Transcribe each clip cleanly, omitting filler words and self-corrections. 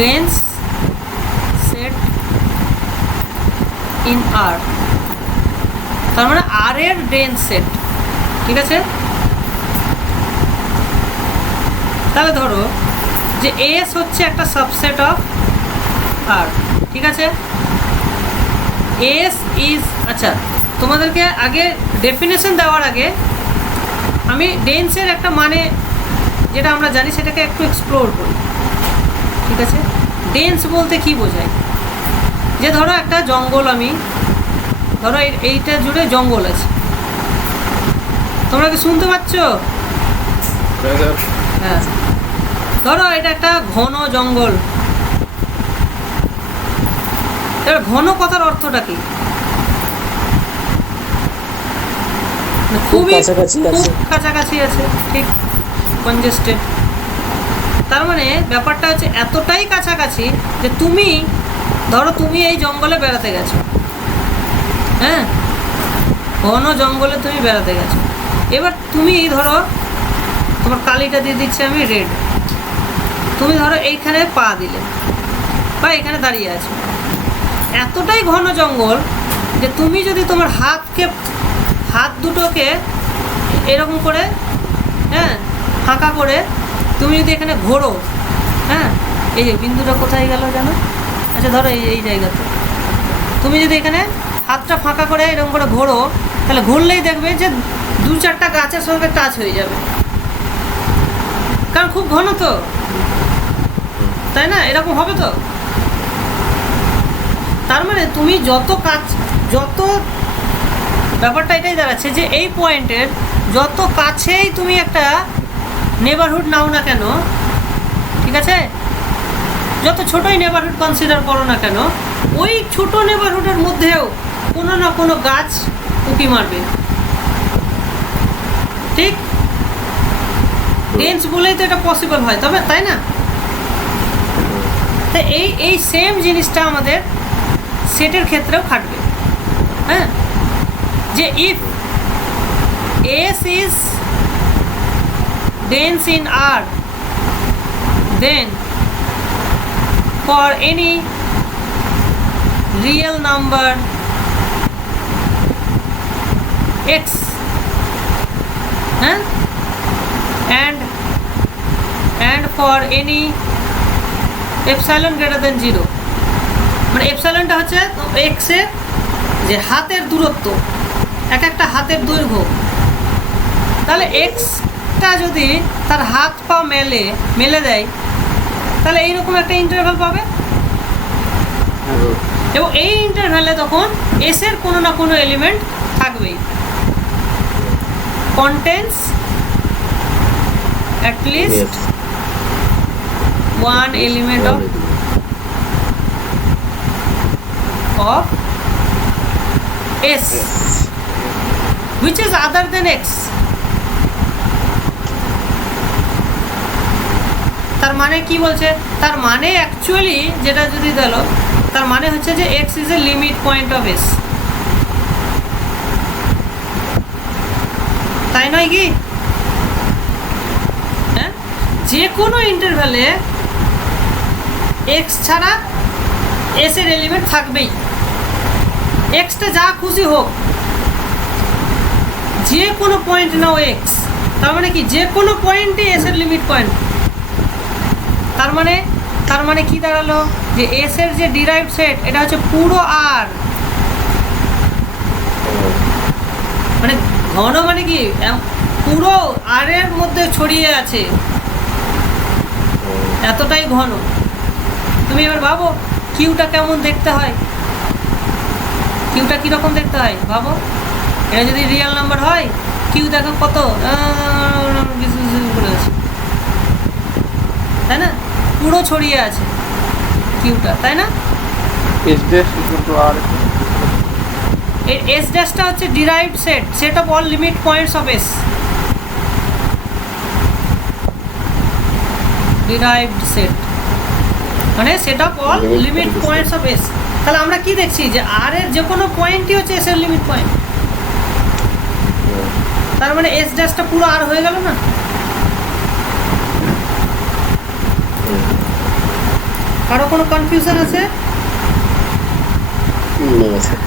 Dense set in আর, তার মানে আর এর ডেন্স সেট, ঠিক আছে? তাহলে ধরো যে এস হচ্ছে একটা সাবসেট অফ আর, ঠিক আছে? এস ইজ, আচ্ছা তোমাদেরকে আগে ডেফিনেশন দেওয়ার আগে আমি ডেন্সের একটা মানে যেটা আমরা জানি সেটাকে একটু এক্সপ্লোর করি, ঠিক আছে? ডেন্স বলতে কি বোঝায়? যে ধরো একটা জঙ্গল, আমি ধরো এইটা জুড়ে জঙ্গল আছে, তোমরা কি শুনতে পাচ্ছ? হ্যাঁ, ধরো এটা একটা ঘন জঙ্গল। এবার ঘন কথার অর্থটা কি? খুবই কাছাকাছি আছে, ঠিক, কনজেস্টেড। তার মানে ব্যাপারটা হচ্ছে এতটাই কাছাকাছি যে তুমি ধরো তুমি এই জঙ্গলে বেড়াতে গেছো, হ্যাঁ, ঘন জঙ্গলে তুমি বেড়াতে গেছো। এবার তুমি ধরো, তোমার কালিটা দিয়ে দিচ্ছে আমি রেড, তুমি ধরো এইখানে পা দিলে বা এখানে দাঁড়িয়ে আছো, এতটাই ঘন জঙ্গল যে তুমি যদি তোমার হাত দুটোকে এরকম করে, হ্যাঁ, ফাঁকা করে তুমি যদি এখানে ঘোরো, হ্যাঁ, এই যে বিন্দুটা কোথায় গেল জানো? আচ্ছা ধরো এই জায়গাতে তুমি যদি এখানে হাতটা ফাঁকা করে এরকম করে ঘোরো, তাহলে ঘুরলেই দেখবে যে 2-4টা গাছের সঙ্গে টাচ হয়ে যাবে, কারণ খুব ঘন তো, তাই না? এরকম হবে তো। তার মানে তুমি যত ব্যাপারটা এটাই দাঁড়াচ্ছে যে এই পয়েন্টের যত কাছেই তুমি একটা নেবারহুড নাও না কেন, ঠিক আছে, যত ছোটই নেবারহুড কনসিডার করো না কেন, ওই ছোট নেবারহুডের মধ্যেও কোনো না কোনো গাছ উঁকি মারবে, ঠিক? ডেন্স বলেই তো এটা পসিবল হয়, তবে তাই না? তো এই সেম জিনিসটা আমাদের সেটের ক্ষেত্রেও খাটবে, হ্যাঁ, যে if S is dense in R, then for any real number x, and for any epsilon greater than 0, মানে এপসাইলনটা হচ্ছে x এর যে হাতের দূরত্ব, একটা হাতের দৈর্ঘ্য, তাহলে x যদি তার হাত পা মেলে দেয়, তাহলে এইরকম একটা ইন্টারভ্যাল পাবে, এবং এই ইন্টারভ্যালে তখন এস এর কোনো না কোনো এলিমেন্ট থাকবেই, contains at least one element of S which is other than X. তার মানে কি বলছে? তার মানে অ্যাকচুয়ালি যেটা যদি দিল, তার মানে হচ্ছে যে x is a limit point of S, তাই নয় কি? হ্যাঁ, যে কোনো ইন্টারভ্যালে x ছাড়া S এর এলিমেন্ট থাকবেই, এক্সটা যা খুশি হোক, যে কোনো পয়েন্ট নাও x, তার মানে কি যে কোনো পয়েন্টই S এর লিমিট পয়েন্ট। তার মানে কি দাঁড়ালো? যে এস এর যে ডিরাইভড সেট এটা হচ্ছে পুরো আর, মানে ঘন মানে কি পুরো আর এর মধ্যে ছড়িয়ে আছে, এতটাই ঘন। তুমি এবার ভাবো কিউটা কেমন দেখতে হয়, কিউটা কিরকম দেখতে হয় ভাবো। এটা যদি রিয়েল নাম্বার হয়, কিউ দেখো কত করে আছে, তাই না? পুরো ছড়িয়ে আছে কিউটা, তাই না? এস ড্যাশটা হচ্ছে derived set of all limit points of S, derived set মানে set of all limit points of S. তাহলে আমরা কি দেখছি যে আর এর যে কোনো পয়েন্টই হচ্ছে এস এর লিমিট পয়েন্ট, তার মানে এস ড্যাশটা পুরো আর হয়ে গেল না? কারো কোনো কনফিউশন আছে? না স্যার।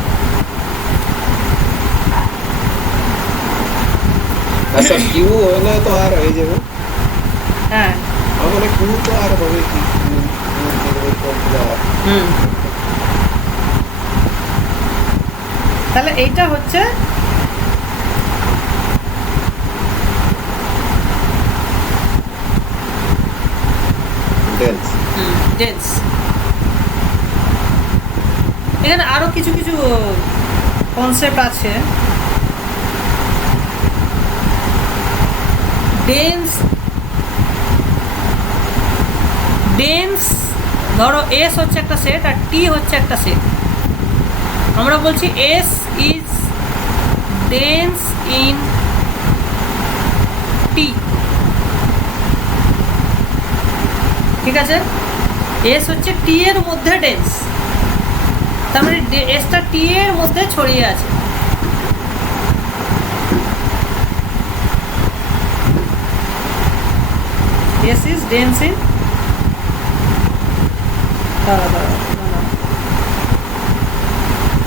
আচ্ছা কিউ হলে তো আর হয়ে যাবে। হ্যাঁ আমাদের কিউ তো আর হবে কি? তাহলে এইটা হচ্ছে ডেন্স। ডেন্স। এখানে আরো কিছু কিছু কনসেপ্ট আছে। ডেন্স, ডেন্স ধরো এস হচ্ছে একটা সেট আর টি হচ্ছে একটা সেট। আমরা বলছি এস ইজ ডেন্স ইন টি, ঠিক আছে? এস হচ্ছে টি এর মধ্যে ডেন্স, তার মানে এসটা টি এর মধ্যে ছড়িয়ে আছে। এস ইজ ডেন্স ইন,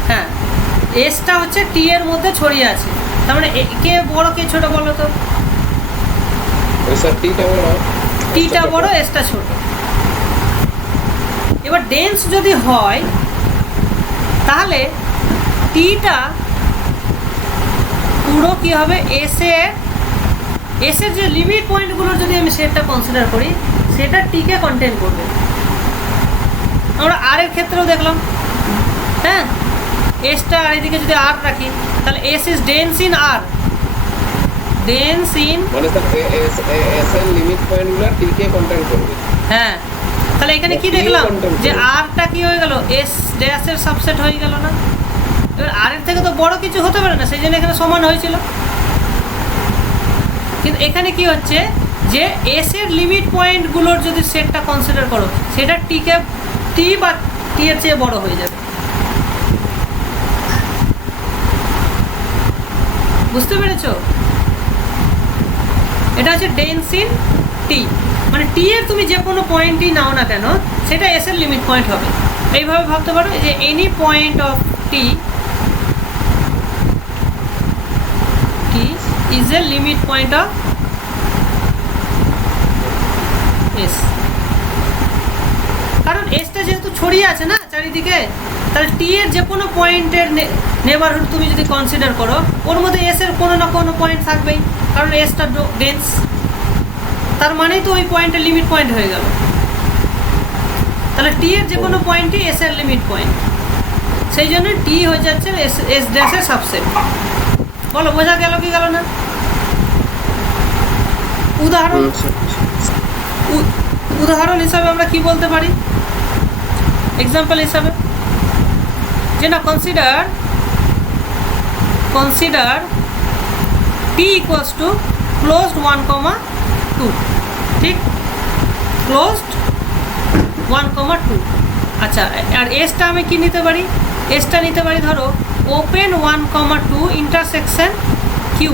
হ্যাঁ এসটা হচ্ছে টি এর মধ্যে ছড়িয়ে আছে, তার মানে কে বড় কে ছোট বলো তো? স্যার টিটা বড়, টিটা বড় এসটা ছোট। এবার ডেন্স যদি হয় তাহলে টিটা পুরো কি হবে, এসের যে লিমিট পয়েন্টগুলোর যদি আমি সেটটা কনসিডার করি সেটা টিকে কন্টেন করবে। আমরা আর এর ক্ষেত্রেও দেখলাম, হ্যাঁ এসটা আর এদিকে যদি আর রাখি তাহলে S is dense in R, dense in, মানে স্যার এস এর লিমিট পয়েন্টগুলো টিকে কন্টেন করবে। হ্যাঁ তাহলে এখানে কি দেখলাম যে আরটা কি হয়ে গেল, এস ড্যাশের সাবসেট হয়ে গেল না? এবার আর এর থেকে তো বড় কিছু হতে পারে না, সেই জন্য এখানে সমান হয়েছিল। কিন্তু এখানে কি হচ্ছে যে এস এর লিমিট পয়েন্টগুলোর যদি সেটটা কনসিডার করো সেটা টিকে টি বা টি এর চেয়ে বড় হয়ে যাবে। বুঝতে পেরেছো? এটা হচ্ছে ডেন্স ইন টি, মানে টি এর তুমি যে কোনো পয়েন্টই নাও না কেন সেটা এস এর লিমিট পয়েন্ট হবে। এইভাবে ভাবতে পারো যে any point of T is a limit point of S. কারণ এসটা যেহেতু ছড়িয়ে আছে না চারিদিকে, তাহলে টি এর যে কোনো পয়েন্টের নেবারহুড তুমি যদি কনসিডার করো ওর মধ্যে এস এর কোনো না কোনো পয়েন্ট থাকবেই, কারণ এসটা ডেন্স, তার মানেই তো ওই পয়েন্টের লিমিট পয়েন্ট হয়ে গেল। তাহলে টি এর যে কোনো পয়েন্টই এস এর লিমিট পয়েন্ট, সেই জন্য টি হয়ে যাচ্ছে এস ড্যাশের সাবসেট। বলো বোঝা গেল কি গেল না? উদাহরণ হিসাবে আমরা কি বলতে পারি, এক্সাম্পল হিসাবে যে না consider T equals to closed 1,2, ঠিক? ক্লোজড 1,2। আচ্ছা আর এসটা আমি কি নিতে পারি, এসটা নিতে পারি ধরো ওপেন 1,2 ইন্টারসেকশন কিউ,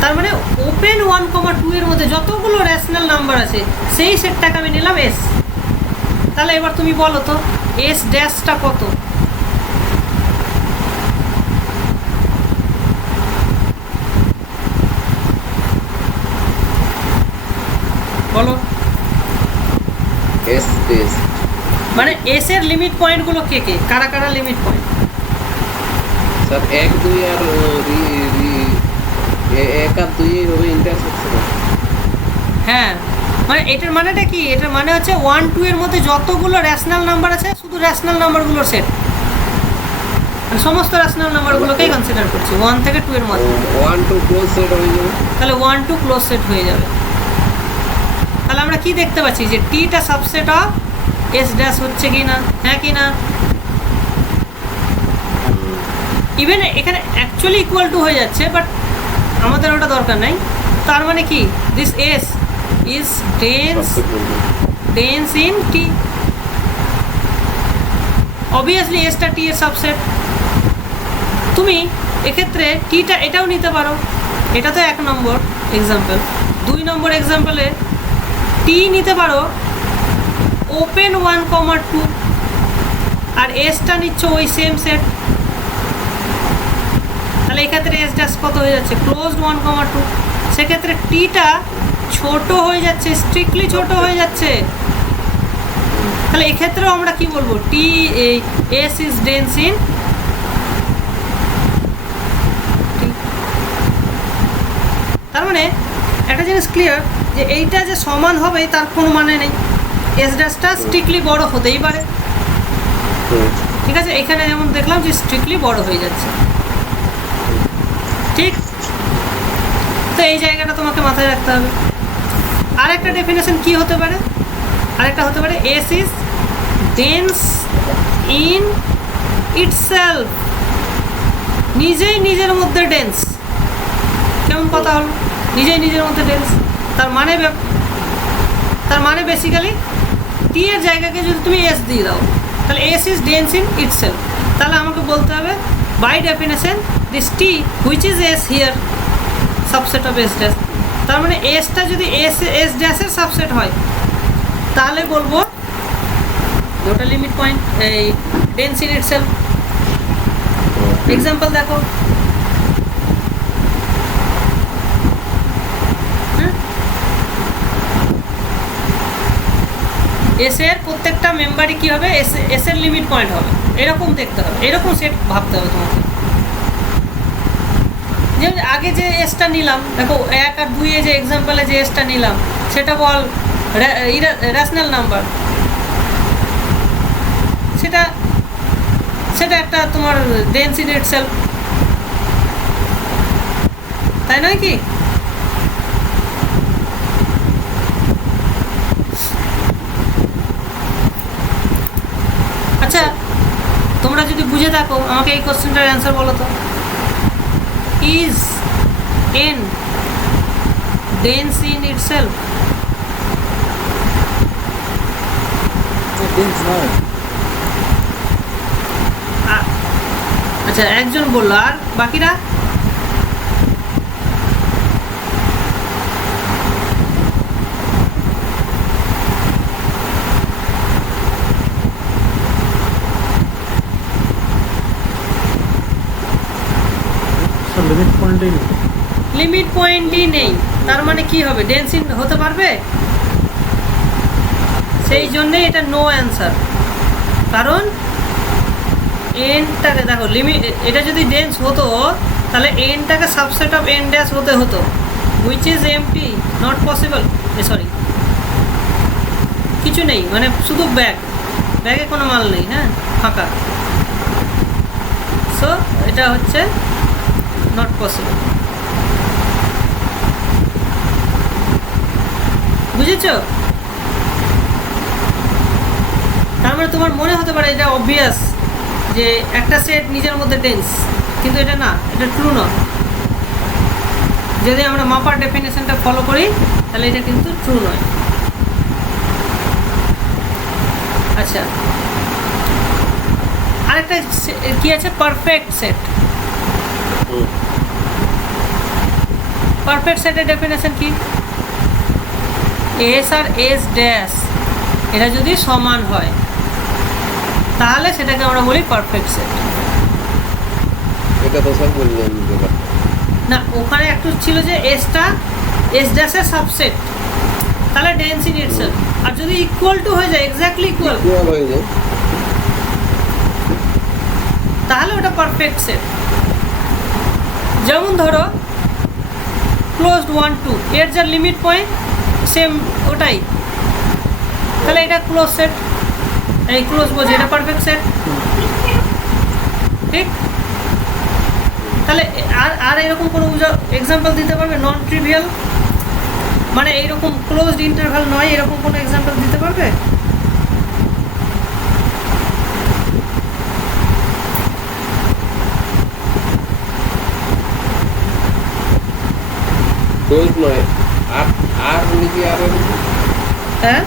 তার মানে ওপেন 1,2 এর মধ্যে যতগুলো রেশনাল নাম্বার আছে সেই সেটটাকে আমি নিলাম এস। তাহলে এবার তুমি বলো তো এস ড্যাশটা কত? বলো। এস ড্যাশ মানে এস এর লিমিট পয়েন্টগুলো কে কে, কারা কারা লিমিট পয়েন্ট? স্যার 1 2 আর 1 আর 2 হবে ইন্টারসেকশন। হ্যাঁ মানে এটার মানেটা কি, এটার মানে হচ্ছে 1 2 এর মধ্যে যতগুলো রেশনাল নাম্বার আছে শুধু রেশনাল নাম্বারগুলোর সেট, সমস্ত রেশনাল নাম্বারগুলোকেই কনসিডার করছি 1 থেকে 2 এর মধ্যে। 1 2 ক্লোজ সেট হয়ে যাবে, তাহলে 1 2 ক্লোজ সেট হয়ে যাবে। তাহলে আমরা কি দেখতে পাচ্ছি যে টিটা সাবসেট অফ এস ড্যাশ হচ্ছে কি না, হ্যাঁ কি না? ইভেন এখানে অ্যাকচুয়ালি ইকুয়াল টু হয়ে যাচ্ছে, বাট আমাদের ওটা দরকার নাই। তার মানে কি this S is dense in T, obviously এসটা টি এর সাবসেট। তুমি এক্ষেত্রে টিটা এটাও নিতে পারো, এটা তো 1 নম্বর এক্সাম্পল। 2 নম্বর এক্সাম্পলে টি নিতে পারো ওপেন 1,2 আর এসটা নিচ্ছ ওই সেম সেট, তাহলে এক্ষেত্রে এস ড্যাশ কত হয়ে যাচ্ছে ক্লোজড 1,2, সেক্ষেত্রে টিটা ছোট হয়ে যাচ্ছে, স্ট্রিক্টলি ছোট হয়ে যাচ্ছে। তাহলে এক্ষেত্রেও আমরা কি বলবো, T S is dense in T. তার মানে একটা জিনিস ক্লিয়ার যে এইটা যে সমান হবে তার কোনো মানে নেই, এস ড্যাশটা স্ট্রিক্টলি বড় হতেই পারে। ঠিক আছে, এখানে যেমন দেখলাম যে স্ট্রিক্টলি বড় হয়ে যাচ্ছে, ঠিক। তো এই জায়গাটা তোমাকে মাথায় রাখতে হবে। আর একটা ডেফিনেশন কি হতে পারে, আরেকটা হতে পারে S is dense in itself, নিজেই নিজের মধ্যে ডেন্স। কেমন কথা হলো, নিজেই নিজের মধ্যে ডেন্স, তার মানে বেসিক্যালি টি এর জায়গাকে যদি তুমি এস দিয়ে দাও তাহলে S is dense in itself, তাহলে আমাকে বলতে হবে by definition this T which is S here subset of S dash. তার মানে এসটা যদি এস ড্যাশের সাবসেট হয় তাহলে বলবো ওটা লিমিট পয়েন্ট এই ডেন্স ইন ইটসেলফ। এক্সাম্পল দেখো, এস এর প্রত্যেকটা মেম্বারই কী হবে, এস এর লিমিট পয়েন্ট হবে, এরকম দেখতে হবে, এরকম সেট ভাবতে হবে তোমাকে। যেমন আগে যে এসটা নিলাম, দেখো 1 আর 2 যে এক্সাম্পলে যে এসটা নিলাম সেটা বল রেশনাল নাম্বার, সেটা একটা তোমার ডেন্স ইন ইটসেলফ, তাই নয় কি? আচ্ছা, তোমরা যদি বুঝে থাকো আমাকে এই কোশ্চেনটার অ্যান্সার বলো তো, is N dense in itself? আচ্ছা, একজন বললো, আর বাকিরা? লিমিট পয়েন্টই নেই, তার মানে কি হবে, ডেন্স ইন হতে পারবে? সেই জন্যেই এটা নো অ্যান্সার, কারণ এনটাকে দেখো লিমিট, এটা যদি ডেন্স হতো তাহলে এনটাকে সাবসেট অফ এন ড্যাশ হতে হতো, which is empty, not possible. Sorry, কিছু নেই, মানে শুধু ব্যাগে কোনো মাল নেই, হ্যাঁ, ফাঁকা। সো এটা হচ্ছে নট পসিবল, বুঝেছো? তার মানে তোমার মনে হতে পারে এটা অবভিয়াস যে একটা সেট নিজের মধ্যে ডেন্স, কিন্তু এটা না, এটা ট্রু নয়। যদি আমরা মাপার ডেফিনেশনটা ফলো করি তাহলে এটা কিন্তু ট্রু নয়। আচ্ছা, আরেকটা কি আছে, পারফেক্ট সেট। পারফেক্ট সেটের ডেফিনেশন কি, এস আর এস ড্যাশ এরা যদি সমান হয় তাহলে সেটাকে আমরা বলি পারফেক্ট সেট। এটা তো সব বললেন না, ওখানে একটু ছিল যে এসটা এস ড্যাশের সাবসেট, তাহলে ডেন্স ইন ইটসেলফ। আর যদি ইকুয়াল টু হয়ে যায়, এক্স্যাক্টলি ইকুয়াল হয়ে যায়, তাহলে ওটা পারফেক্ট সেট। যেমন ধরো ক্লোজড 1, 2 এর যার লিমিট পয়েন্ট সেম ওটাই, তাহলে এটা ক্লোজ সেট, এই ক্লোজ বোঝে এটা পারফেক্ট সেট, ঠিক। তাহলে আর এরকম কোনো এক্সাম্পল দিতে পারবে নন ট্রিভিয়াল, মানে এইরকম ক্লোজড ইন্টারভাল নয়, এরকম কোনো এক্সাম্পল দিতে পারবে? ক্লোজ নয়, আর লিখি, আর হ্যাঁ,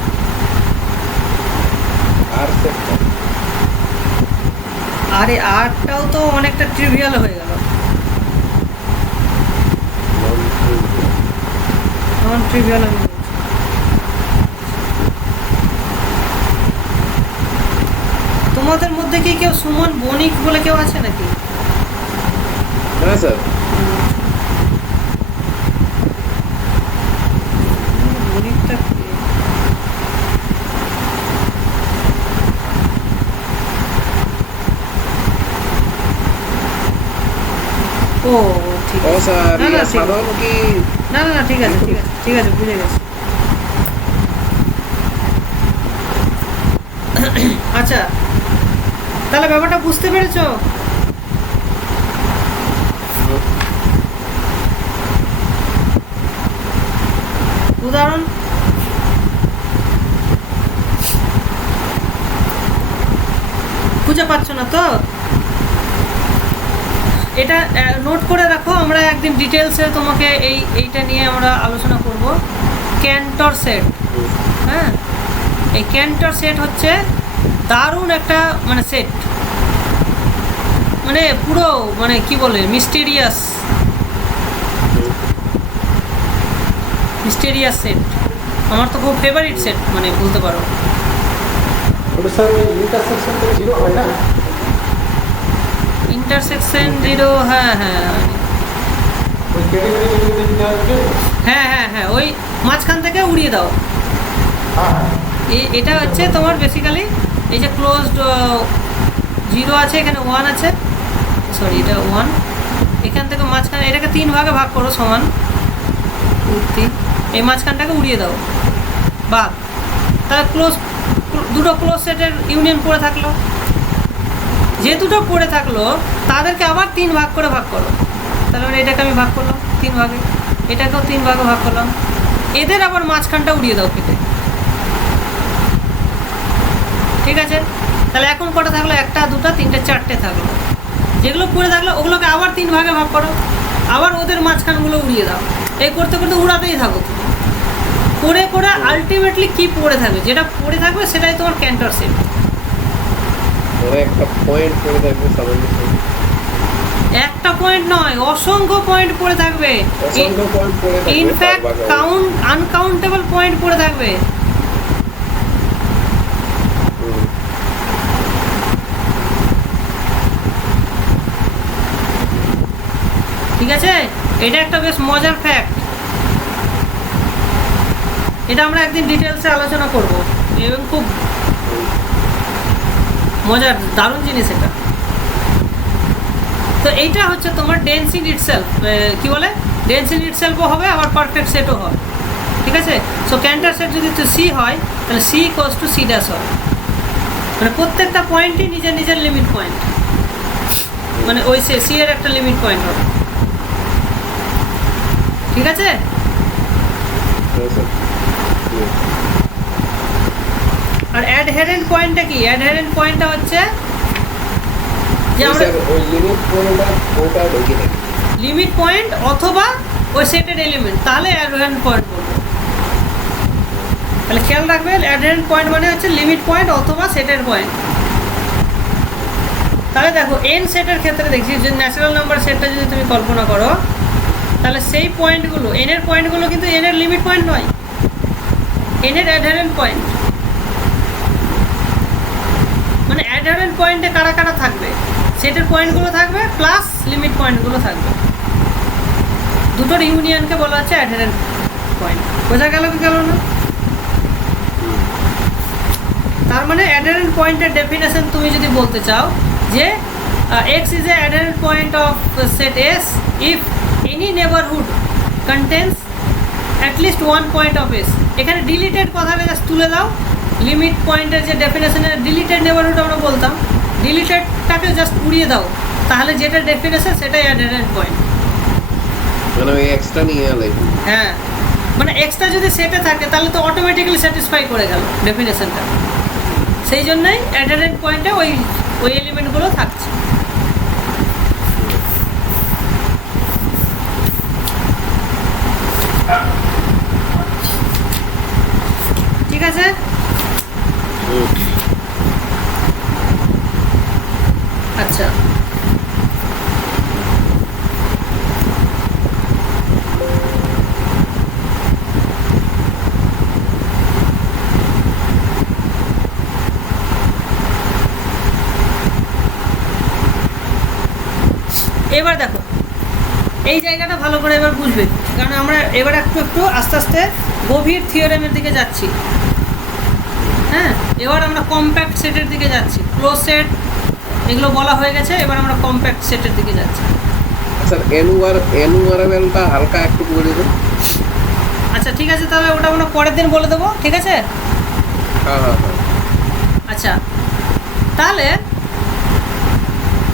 আর সেটটা, আরে আরটাও তো অনেকটা ট্রিভিয়াল হয়ে গেল, নন ট্রিভিয়াল আমি বলছি। মধ্যে কি কেউ সুমন বণিক বলে কেউ আছে নাকি? হ্যাঁ স্যার, বণিকটা কে? ও ঠিক ও আছে। স্যার না, না, ইয়া ঠিক আছে। সাধারণ কি না না না ঠিক আছে ঠিক আছে ঠিক আছে, বুঝে গেছি। আচ্ছা, তাহলে ব্যাপারটা বুঝতে পেরেছো? উদাহরণ খুঁজে পাচ্ছ না তো? এটা নোট করে রাখো, আমরা একদিন ডিটেলসে তোমাকে এইটা নিয়ে আমরা আলোচনা করব। ক্যান্টর সেট, হ্যাঁ, এই ক্যান্টর সেট হচ্ছে দারুণ একটা মানে সেট, মানে পুরো মানে কি বলে মিস্টেরিয়াস সেট। আমার তো খুব ফেভারিট সেট মানে বলতে পারো। ওটা স্যার ওই ইন্টারসেকশন থেকে 0 হয় না? ইন্টারসেকশন 0, হ্যাঁ হ্যাঁ ওই ক্যাটাগরি যেগুলো দিতে হবে। হ্যাঁ হ্যাঁ হ্যাঁ, ওই মাঝখান থেকে উড়িয়ে দাও। হ্যাঁ, এটা হচ্ছে তোমার বেসিক্যালি এই যে ক্লোজড 0 আছে, এখানে 1 আছে, সরি এটা 1, এখান থেকে মাঝখানে এটাকে 3 ভাগে ভাগ করো সমান 3, এই মাঝখানটাকে উড়িয়ে দাও বাদ, তাহলে দুটো ক্লোজ সেটের ইউনিয়ন পড়ে থাকলো। যে দুটো পড়ে থাকলো তাদেরকে আবার 3 ভাগ করে ভাগ করো, তাহলে মানে এটাকে আমি ভাগ করলাম 3 ভাগে, এটাকেও 3 ভাগে ভাগ করলাম, এদের আবার মাঝখানটা উড়িয়ে দাও কেটে। ঠিক আছে, তাহলে এখন কটা থাকলো? 1টা 2টা 3টে 4টে থাকলো। যেগুলো পড়ে থাকলো ওগুলোকে আবার 3 ভাগে ভাগ করো, আবার ওদের মাঝখানগুলো উড়িয়ে দাও। এই করতে করতে উড়াতেই থাকো তুমি, করে করে আলটিমেটলি কি পড়ে থাকবে, যেটা পড়ে থাকবে সেটাই তোমার ক্যান্টর সেট। মানে একটা পয়েন্ট করে থাকবে সাধারণ, একটা পয়েন্ট নয়, অসংখ্য পয়েন্ট পড়ে থাকবে। অসংখ্য পয়েন্ট পড়ে থাকবে, ইনফ্যাক্ট আনকাউন্টেবল পয়েন্ট পড়ে থাকবে। ঠিক আছে, এটা একটা বেশ মজার ফ্যাক্ট, এটা আমরা একদিন ডিটেলসে আলোচনা করব এবং খুব মজার দারুণ জিনিস এটা। তো এইটা হচ্ছে তোমার ডেন্সিটি ইটসেলফ, কি বলে ডেন্সিটি ইটসেলফও হবে আবার পারফেক্ট সেটও হবে। ঠিক আছে, সো ক্যান্টর সেট যদি সি হয় তাহলে C equals to C dash হয়, মানে প্রত্যেকটা পয়েন্টই নিজের নিজের লিমিট পয়েন্ট, মানে ওই সি এর একটা লিমিট পয়েন্ট হবে। ঠিক আছে, আর অ্যাডহেরেন্ট পয়েন্টটা কি? অ্যাডহেরেন্ট পয়েন্টটা হচ্ছে যে আমরা ওই লিমিট পয়েন্টটা ওটা ঢুকে থাকে, লিমিট পয়েন্ট অথবা ওই সেটের এলিমেন্ট, তাহলে অ্যাডহেরেন্ট পয়েন্ট বলবো। তাহলে খেয়াল রাখবেন, অ্যাডহেরেন্ট পয়েন্ট মানে হচ্ছে লিমিট পয়েন্ট অথবা সেটের পয়েন্ট। তাহলে দেখো এন সেটের ক্ষেত্রে দেখছি যে ন্যাচারাল নাম্বার সেটটা যদি তুমি কল্পনা করো, তাহলে সেই পয়েন্টগুলো এন এর পয়েন্টগুলো কিন্তু এন এর লিমিট পয়েন্ট নয়, এন এর অ্যাডহেরেন্ট পয়েন্ট। মানে অ্যাডহেরেন্ট পয়েন্টে কারা কারা থাকবে? সেটের পয়েন্টগুলো থাকবে প্লাস লিমিট পয়েন্টগুলো থাকবে, দুটোর ইউনিয়নকে বলা হচ্ছে অ্যাডহেরেন্ট পয়েন্ট। বোঝা গেল কি গেল না? তার মানে অ্যাডহেরেন্ট পয়েন্টের ডেফিনেশন তুমি যদি বলতে চাও যে x is a adherent point of set S if any neighborhood contains at least one point of S। এখানে ডিলিটেড কথাটা জাস্ট তুলে দাও, লিমিট পয়েন্টের যে ডেফিনেশনে ডিলিটেড নেবারহুড আমরা বলতাম, ডিলিটেডটাকে জাস্ট উড়িয়ে দাও, তাহলে যেটা ডেফিনেশন সেটাই অ্যাডহেরেন্ট পয়েন্ট। মানে ওই এক্সট্রা নিয়ে এলে, হ্যাঁ, মানে এক্সট্রা যদি সেটে থাকে তাহলে তো অটোমেটিক্যালি স্যাটিসফাই করে গেল ডেফিনেশনটা। সেই জন্যই অ্যাডহেরেন্ট পয়েন্টে ওই এলিমেন্টগুলো থাকছে। ঠিক আছে, আচ্ছা এবার দেখো এই জায়গাটা ভালো করে এবার বুঝবে, কারণ আমরা এবার একটু একটু আস্তে আস্তে গভীর থিওরেমের দিকে যাচ্ছি। হ্যাঁ, এবার আমরা কম্প্যাক্ট সেটের দিকে যাচ্ছি। ক্লোজ সেট এগুলো বলা হয়ে গেছে, এবার আমরা কম্প্যাক্ট সেটের দিকে যাচ্ছি। স্যার এনুমারেবলটা হালকা একটু বলে দেবেন। আচ্ছা ঠিক আছে, তাহলে ওটা আমরা পরের দিন বলে দেবো, ঠিক আছে? হ্যাঁ হ্যাঁ হ্যাঁ। আচ্ছা তাহলে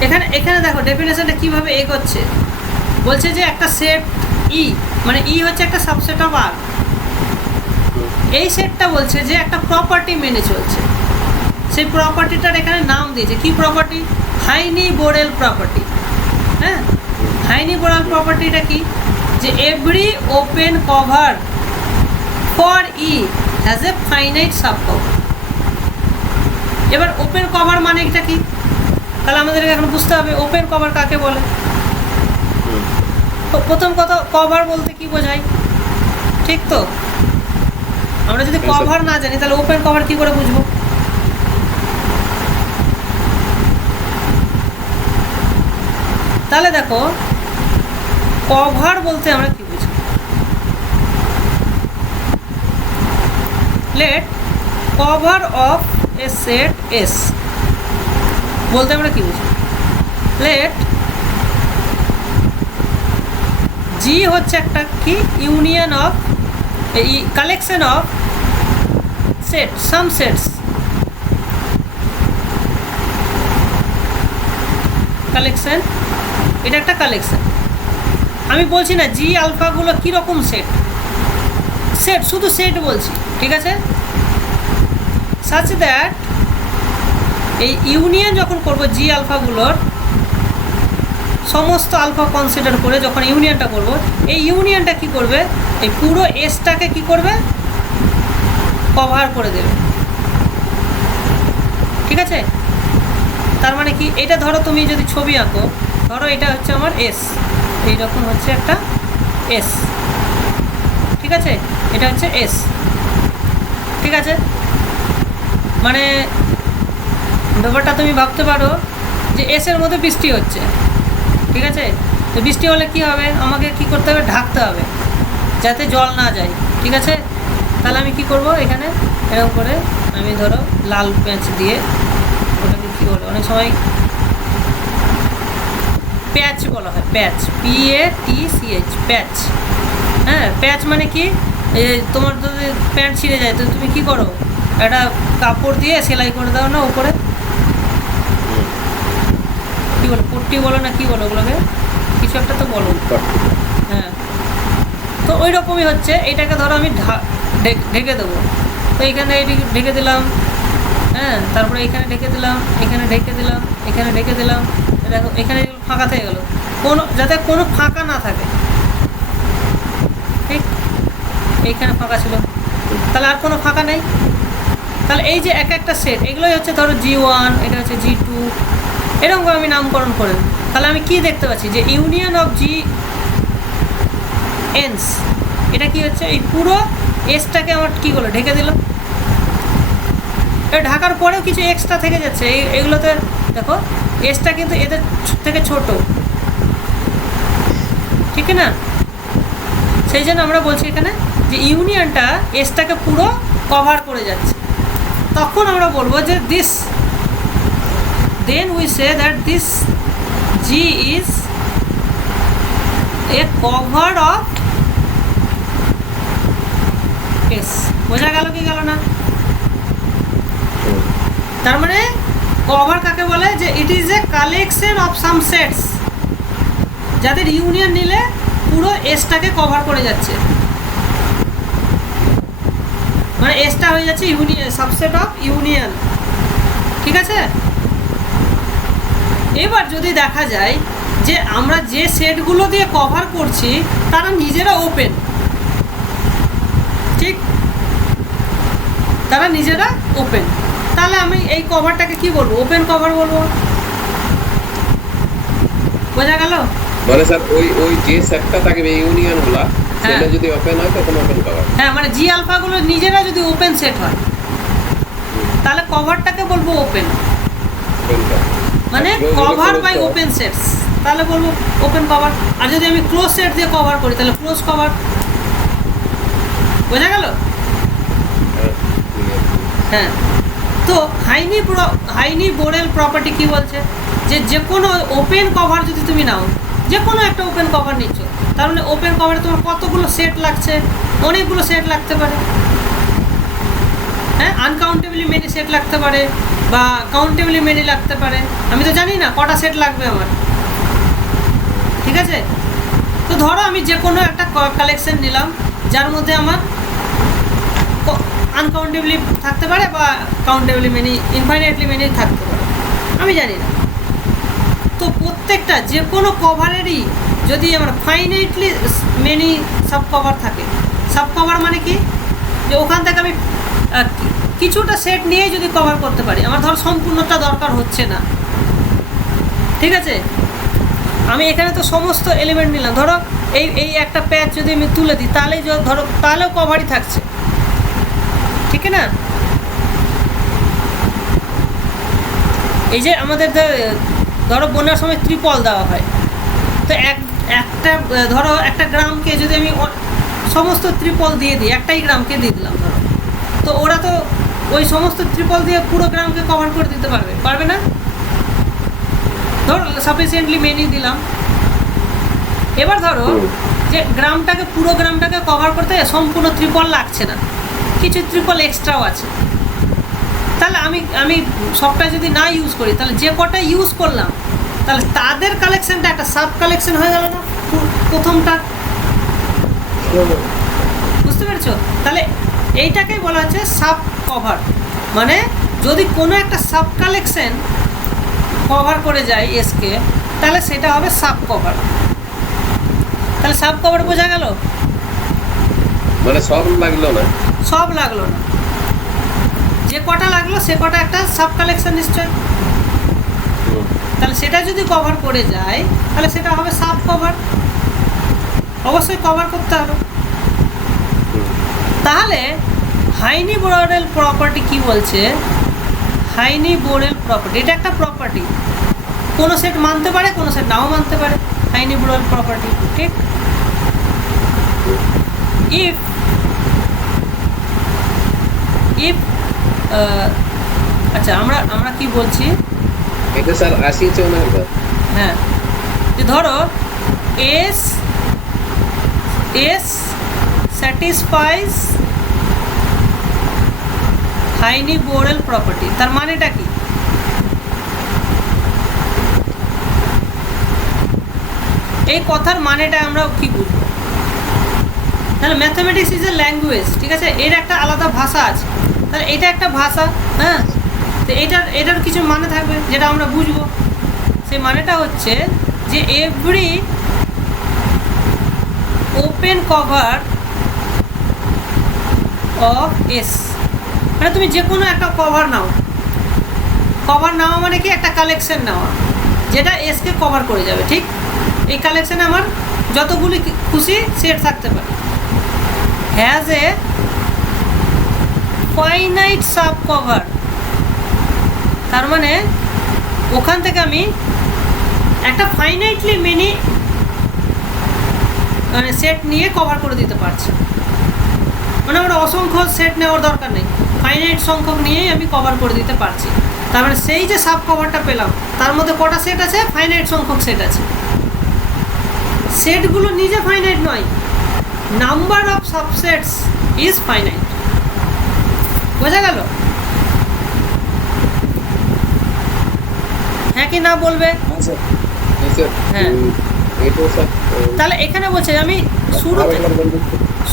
এখানে এখানে দেখো ডেফিনেশনটা কীভাবে এগোচ্ছে। বলছে যে একটা সেট ই, মানে ই হচ্ছে একটা সাবসেট অফ আর। এই সেটটা বলছে যে একটা প্রপার্টি মেনে চলছে। সেই প্রপার্টিটার এখানে নাম দিয়েছে, কি প্রপার্টি? হাইনি Borrell property. হ্যাঁ, হাইনি বোরেল প্রপার্টিটা কি? যে every open cover for E has a finite sub cover. এবার ওপেন কভার মানে এটা কি? তাহলে আমাদেরকে এখন বুঝতে হবে ওপেন কভার কাকে বলে। তো প্রথম কথা, কভার বলতে কি বোঝায়? ঠিক তো? আমরা যদি কভার না জানি তাহলে ওপেন কভার কি করে বুঝবো? তাহলে দেখো কভার বলতে আমরা কি বুঝি? Let cover of a set S বলতে আমরা কি বুঝি? লেট জি হচ্ছে একটা কি union of collection of set, some sets. Collection, এটা একটা কালেকশন। আমি বলছি না জি আলফাগুলো কীরকম সেট, সেট শুধু সেট বলছি, ঠিক আছে? সাচ দ্যাট এই ইউনিয়ন যখন করব জি আলফাগুলোর সমস্ত আলফা কনসিডার করে যখন ইউনিয়নটা করব, এই ইউনিয়নটা কি করবে? এই পুরো এসটাকে কি করবে? কভার করে দেবে, ঠিক আছে? তার মানে কি? এটা ধরো তুমি যদি ছবি আঁকো, ধরো এটা হচ্ছে আমার এস, এইরকম হচ্ছে একটা এস, ঠিক আছে? এটা হচ্ছে এস, ঠিক আছে? মানে ব্যাপারটা তুমি ভাবতে পারো যে এসের মধ্যে বৃষ্টি হচ্ছে, ঠিক আছে? তো বৃষ্টি হলে কি হবে? আমাকে কি করতে হবে? ঢাকতে হবে যাতে জল না যায়, ঠিক আছে? তাহলে আমি কি করব? এখানে এরকম করে আমি ধরো লাল প্যাঁচ দিয়ে, ওটাকে কী বলে অনেক সময় প্যাচ বলা হয়, প্যাচ, PATCH, প্যাচ। হ্যাঁ, প্যাচ মানে কি? এই তোমার যদি প্যান্ট ছিঁড়ে যায় তো তুমি কি করো? একটা কাপড় দিয়ে সেলাই করে দাও না উপরে, কী বলো? পট্টি বলো না কি বলো ওগুলোকে? কিছু একটা তো বলো। হ্যাঁ, তো ওই রকমই হচ্ছে। এটাকে ধরো আমি ঢেকে দেবো, তো এইখানে এটিকে ঢেকে দিলাম, হ্যাঁ, তারপরে এখানে ঢেকে দিলাম, এখানে ঢেকে দিলাম, এখানে ঢেকে দিলাম। দেখো এখানে ফাঁকা থেকে গেলো, যাতে কোনো ফাঁকা না থাকে, ঠিক? এইখানে ফাঁকা ছিল, তাহলে আর কোনো ফাঁকা নেই। তাহলে এই যে এক একটা সেট, এগুলোই হচ্ছে ধরো G1, এটা হচ্ছে G2, এরকম আমি নামকরণ করে। তাহলে আমি কি দেখতে পাচ্ছি? যে ইউনিয়ন অফ জি এনস, এটা কি হচ্ছে? এই পুরো এসটাকে আমার কী করলো? ঢেকে দিল। এটা ঢাকার পরেও কিছু এক্সট্রা থেকে যাচ্ছে, এগুলোতে দেখো এসটা কিন্তু এদের থেকে ছোট, ঠিক না? সেই জন্য আমরা বলছি এখানে যে ইউনিয়নটা এসটাকে পুরো কভার করে যাচ্ছে। তখন আমরা বলবো যে this, then we say that this G is a cover of S. বোঝা গেল কি গেল না? তার মানে কভার কাকে বলে? যে it is a collection of some sets, যাদের ইউনিয়ন নিলে পুরো এসটাকে কভার করে যাচ্ছে। মানে এসটা হয়ে যাচ্ছে ইউনিয়ন, সাবসেট অফ ইউনিয়ন, ঠিক আছে? এবার যদি দেখা যায় যে আমরা যে সেটগুলো দিয়ে কভার করছি তারা নিজেরা ওপেন, ঠিক? তারা নিজেরা ওপেন, তাহলে আমি এই কভারটাকে কি বলবো? ওপেন কভার বলবো। বোঝা গেল? মানে স্যার ওই যে সেটটা থাকবে ইউনিয়নগুলো, সেটা যদি ওপেন হয় তখন ওপেন কভার। হ্যাঁ, মানে জি আলফাগুলো নিজেরা যদি ওপেন সেট হয় তাহলে কভারটাকে বলবো ওপেন, মানে কভার বাই ওপেন সেটস। তাহলে বলবো ওপেন কভার। আর যদি আমি ক্লোজ সেট দিয়ে কভার করি তাহলে ক্লোজ কভার। বোঝা গেল? হ্যাঁ। তো হাইনি বোরেল প্রপার্টি কি বলছে, যে যে কোনো ওপেন কভার যদি তুমি নাও, যে কোনো একটা ওপেন কভার নিচ্ছ, তার মানে ওপেন কভারে তোমার কতগুলো সেট লাগছে, অনেকগুলো সেট লাগতে পারে। হ্যাঁ, আনকাউন্টেবলি মেনি সেট লাগতে পারে বা কাউন্টেবলি মেনি লাগতে পারে, আমি তো জানি না কটা সেট লাগবে আমার। ঠিক আছে? তো ধরো আমি যে কোনো একটা কালেকশন নিলাম যার মধ্যে আমার আনকাউন্টেবলি থাকতে পারে বা কাউন্টেবলি মেনি, ইনফাইনাইটলি মেনি থাকতে পারে, আমি জানি না। তো প্রত্যেকটা যে কোনো কভারেরই যদি আমার ফাইনাইটলি মেনি সাব কভার থাকে, সাব কভার মানে কি, যে ওখান থেকে আমি কিছুটা সেট নিয়েই যদি কভার করতে পারি, আমার ধরো সম্পূর্ণটা দরকার হচ্ছে না। ঠিক আছে? আমি এখানে তো সমস্ত এলিমেন্ট নিলাম, ধরো এই একটা প্যাচ যদি আমি তুলে দিই তাহলেই ধরো তাহলেও কভারই থাকছে, ঠিক না? এই যে আমাদের ধরো বন্যার সময় ত্রিপল দেওয়া হয়, তো একটা ধরো একটা গ্রামকে যদি আমি সমস্ত ত্রিপল দিয়ে দিই, একটাই গ্রামকে দিয়ে দিলাম ধরো, তো ওরা তো ওই সমস্ত ত্রিপল দিয়ে পুরো গ্রামকে কভার করে দিতে পারবে না? ধরো সাফিসিয়েন্টলি মেনি দিলাম। এবার ধরো যে পুরো গ্রামটাকে কভার করতে সম্পূর্ণ ত্রিপল লাগছে না, কিছু ত্রিপল এক্সট্রাও আছে, তাহলে আমি সবটা যদি না ইউজ করি, তাহলে যে কটা ইউজ করলাম তাহলে তাদের কালেকশনটা একটা সাব কালেকশন হয়ে গেল না প্রথমটা? বুঝতে পেরেছো? তাহলে এইটাকেই বলা হচ্ছে সাব কভার। মানে যদি কোনো একটা সাব কালেকশন কভার করে যায় এসকে, তাহলে সেটা হবে সাব কভার। তাহলে সাব কভার বোঝা গেল? মানে সব লাগলো না, সব লাগলো না, যে কটা লাগলো সে কটা একটা সাব কালেকশন নিশ্চয়। তাহলে সেটা যদি কভার করে যায় তাহলে সেটা হবে সাব কভার, অবশ্যই কভার করতে হবে। তাহলে হাইনি বোরেল প্রপার্টি কি বলছে? হাইনি বোরেল প্রপার্টি, এটা একটা প্রপার্টি, কোনো সেট মানতে পারে কোনো সেট নাও মানতে পারে, হাইনি বোরেল প্রপার্টি। ঠিক? ইফ আচ্ছা আমরা কি বলছি, এটা স্যার আসিছে না? হ্যাঁ, যে ধরো এস স্যাটিসফাইজ হাইনি বোরেল প্রপার্টি, তার মানেটা কি? এই কথার মানেটা আমরা কি বুঝবো? তাহলে ম্যাথমেটিক্স ইজ এ ল্যাঙ্গুয়েজ, ঠিক আছে, এর একটা আলাদা ভাষা আছে, তাহলে এটা একটা ভাষা। হ্যাঁ, তো এটার কিছু মানে থাকবে যেটা আমরা বুঝবো। সেই মানেটা হচ্ছে যে every open cover of S, মানে তুমি যে কোনো একটা কভার নেওয়া মানে কি, একটা কালেকশন নেওয়া যেটা এসকে কভার করে যাবে। ঠিক? এই কালেকশানে আমার যতগুলি খুশি সেট থাকতে পারে, has a finite sub cover, তার মানে ওখান থেকে আমি একটা ফাইনাইটলি মেনি মানে সেট নিয়ে কভার করে দিতে পারছি। মানে আমার অসংখ্য সেট নেওয়ার দরকার নেই, ফাইনাইট সংখ্যক নিয়েই আমি কভার করে দিতে পারছি। তার মানে সেই যে সাব কভারটা পেলাম তার মধ্যে কটা সেট আছে? ফাইনাইট সংখ্যক সেট আছে। সেটগুলো নিজে ফাইনাইট নয়, number of subsets is finite. বোঝা গেল? হ্যাঁ কি না বলবে? হ্যাঁ। তাহলে এখানে বলছে আমি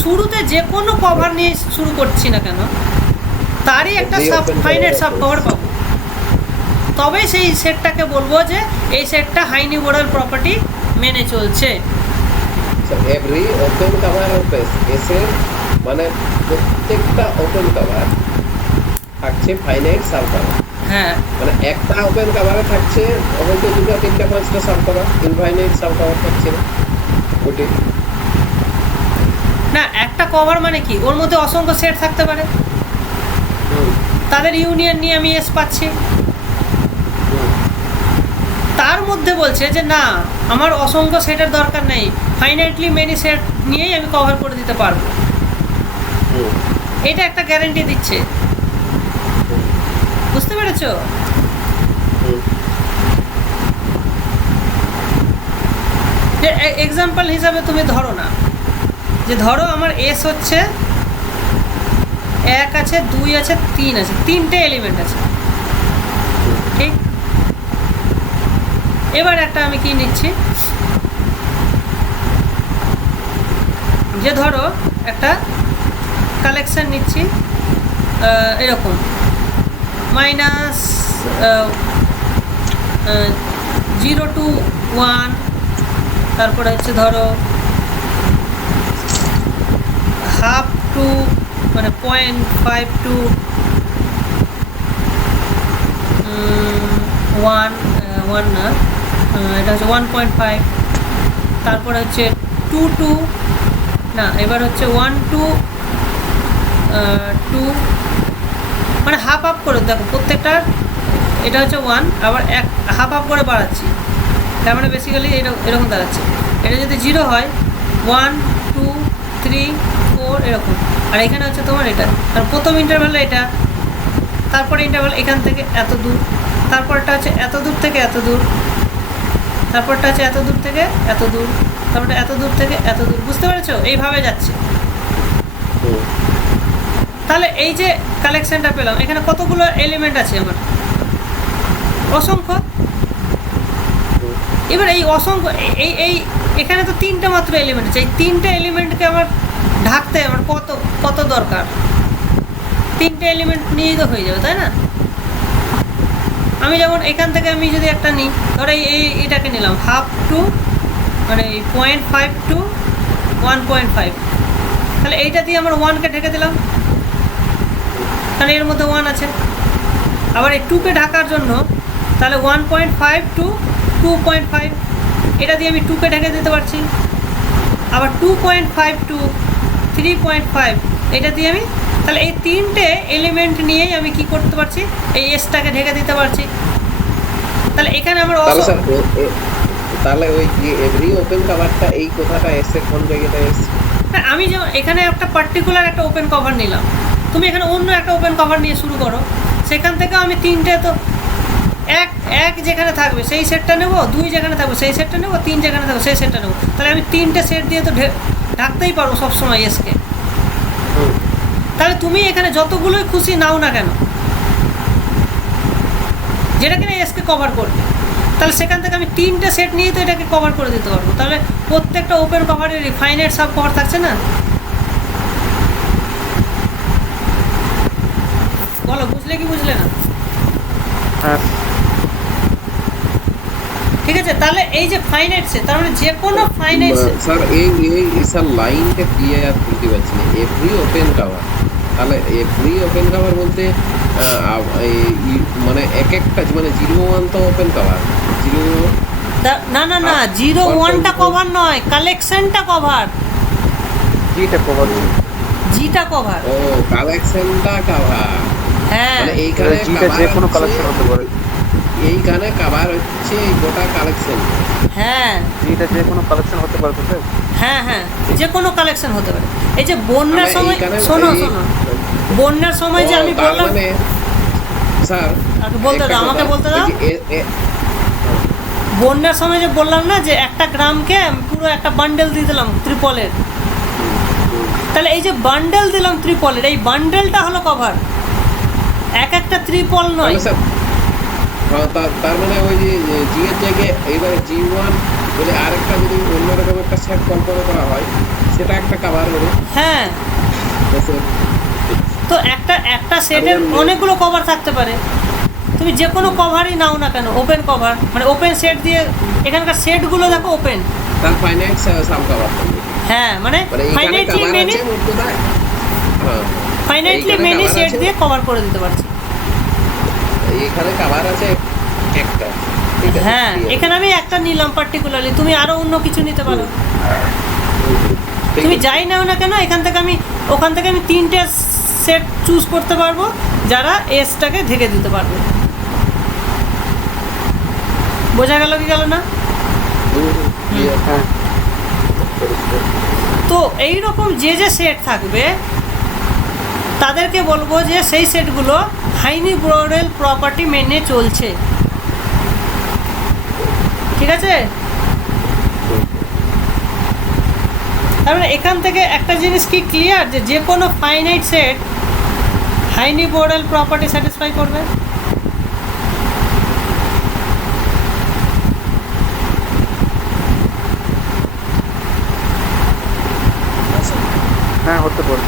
শুরুতে যে কোনো কভার নিয়ে শুরু করছি না কেন, তারই একটা ফাইনাইট সাব কভার পাবো, তবে সেই সেটটাকে বলবো যে এই সেটটা হাইনি বোরেল প্রপার্টি মেনে চলছে। Every open cover of S এর মানে প্রত্যেকটা ওপেন কভার থাকছে ফাইনাইট সাব কভার। হ্যাঁ, মানে একটা ওপেন কভারে থাকছে হয়তো দুটো তিনটা পাঁচটা sub cover, infinite sub cover থাকছে না। ওটি না, একটা কভার মানে কি, ওর মধ্যে অসংখ্য সেট থাকতে পারে, তাদের ইউনিয়ন নিয়ে আমি এস পাচ্ছি। তার মধ্যে বলছে যে না, আমার অসংখ্য সেটের দরকার নেই, ফাইনাইটলি মেনি সেট নিয়েই আমি কভার করে দিতে পারবো। হুম, এটা একটা গ্যারান্টি দিচ্ছে, বুঝতে পেরেছো? হুম, যে এক্সাম্পল হিসাবে তুমি ধরো না, যে ধরো আমার এস হচ্ছে 1 আছে, 2 আছে, 3 আছে, 3টে এলিমেন্ট আছে, ঠিক? এবার একটা আমি কি নিচ্ছি, যে ধরো একটা কালেকশন নিচ্ছি এরকম মাইনাস 0 to 1, তারপরে হচ্ছে ধরো হাফ টু মানে 0.5 to 1 না, এটা হচ্ছে 1.5, তারপরে হচ্ছে 2 to না, এবার হচ্ছে 1 to 2, মানে হাফ আপ করে দেখো প্রত্যেকটার, এটা হচ্ছে 1, আবার হাফ আপ করে বাড়াচ্ছি, তার মানে বেসিক্যালি এরকম দাঁড়াচ্ছে। এটা যদি 0 হয় 1 2 3 4 এরকম, আর এখানে হচ্ছে তোমার এটা, আর প্রথম ইন্টারভ্যাল এটা, তারপরে ইন্টারভ্যাল এখান থেকে এত দূর, তারপরটা হচ্ছে এত দূর থেকে এত দূর, তারপরটা হচ্ছে এত দূর থেকে এত দূর, তারপরটা এত দূর থেকে এত দূর, বুঝতে পেরেছো? এইভাবে যাচ্ছে। হুম, তাহলে এই যে কালেকশনটা পেলাম, এখানে কতগুলো এলিমেন্ট আছে আমার? অসংখ্য। এবার এই অসংখ্য এই এখানে তো 3টে মাত্র এলিমেন্ট আছে, এই 3টে এলিমেন্টকে আমার ঢাকতে আমার কত দরকার? 3টে এলিমেন্ট নিয়েই তো হয়ে যাবে, তাই না? আমি যেমন এখান থেকে আমি যদি একটা নিই, ধরো এইটাকে নিলাম হাফ টু মানে 0.5 to 1.5, তাহলে এইটা দিয়ে আমার 1কে ঢেকে দিলাম, তাহলে এর মধ্যে 1 আছে। আবার এই 2কে ঢাকার জন্য তাহলে 1.5 to 2.5, এটা দিয়ে আমি 2কে ঢেকে দিতে পারছি। আবার 2.5 to 3.5, এটা দিয়ে আমি, তাহলে এই 3টে এলিমেন্ট নিয়েই আমি কি করতে পারছি, এই এসটাকে ঢেকে দিতে পারছি। তাহলে এখানে আমার তাহলে স্যার তাহলে ওই যে এভরি ওপেন কভারটা এই কথাটা এসে কোন জায়গাটা এসে? হ্যাঁ, আমি যেমন এখানে একটা পার্টিকুলার একটা ওপেন কভার নিলাম, তুমি এখানে অন্য একটা ওপেন কভার নিয়ে শুরু করো, সেখান থেকে আমি 3টে, তো এক যেখানে থাকবে সেই সেটটা নেব, 2 যেখানে থাকবে সেই সেটটা নেব, 3 যেখানে থাকবে সেই সেটটা নেব, তাহলে আমি 3টে সেট দিয়ে তো ঢাকতেই পারবো সবসময় এসকে। হুম, তাহলে তুমি এখানে যতগুলোই খুশি নাও না কেন, যেটা কিনা এসকে কভার করবে, তাহলে সেখান থেকে আমি 3টে সেট নিয়েই তো এটাকে কভার করে দিতে পারবো। তাহলে প্রত্যেকটা ওপেন কভারের ফাইনাইট সাব কভার থাকছে না? বলো, বুঝলে কি বুঝলে না? হ্যাঁ ঠিক আছে, তাহলে এই যে ফাইনাইট সেট, তার মানে যে কোনো ফাইনাইট সেট। স্যার এই স্যার লাইনটা ক্লিয়ার বুঝতে পারছি না। এভরি ওপেন কভার, তাহলে এভরি ওপেন কভার বলতে মানে এক একটা মানে 0 1 তো ওপেন কভার, 0 না না না, 0 1টা কভার নয়, কালেকশনটা কভার, জিটা কভার, জিটা কভার। ও কালেকশনটা কভার, হ্যাঁ, মানে এইখানে জিটা যে কোনো কালেকশন হতে পারে, এইখানে কভার হচ্ছে এই গোটা কালেকশন। হ্যাঁ জিটা যে কোনো কালেকশন হতে পারে স্যার। হ্যাঁ হ্যাঁ, যে কোনো কালেকশন হতে পারে। এই যে বন্যার সময়, শোনো শোনো, বন্যার সময় যে আমি বললাম, মানে স্যার বলতে দাও, আমাকে বলতে দাও। বন্যার সময় যে বললাম না যে একটা গ্রামকে পুরো একটা বান্ডেল দিয়ে দিলাম ত্রিপলের, তাহলে এই যে বান্ডেল দিলাম ত্রিপলের, এই বান্ডেলটা হলো কভার, একটা ত্রিপল নয়। তার মানে ওই যে জি এর জায়গায় এইবারে G1 বলে আরেকটা যদি অন্যরকম একটা সেট কল্পনা করা হয়, সেটা একটা কভার হবে। হ্যাঁ, তো একটা সেটের অনেকগুলো কভার থাকতে পারে, তুমি যে কোনো কভারই নাও না কেন, ওপেন কভার মানে ওপেন সেট দিয়ে, এখানকার সেটগুলো দেখো ওপেন, তার ফাইনাইট সাব কভার থাকবে। হ্যাঁ, মানে ফাইনাইটলি মেনি, ফাইনাইটলি মেনি সেট দিয়ে কভার করে দিতে পারছি। এখানে কভার আছে একটা, ঠিক আছে? হ্যাঁ, এখানে আমি একটা নিলাম পার্টিকুলারলি, তুমি আরো অন্য কিছু নিতে পারো, তুমি যাই নাও না কেন, ওখান থেকে আমি 3টে সেট চুজ করতে পারবো যারা এসটাকে ঢেকে দিতে পারবে। বোঝা গেল কি গেল না? clear। হ্যাঁ পরিষ্কার। তো এই রকম যে যে সেট থাকবে তাদেরকে বলবো যে সেই সেটগুলো হাইনি ব্রডেল প্রপার্টি মেনে চলছে, ঠিক আছে? তার মানে এখান থেকে একটা জিনিস কি ক্লিয়ার, যে যে কোনো ফাইনাইট সেট হাইনি ব্রডেল প্রপার্টি স্যাটিসফাই করবে। হ্যাঁ হতে পারে।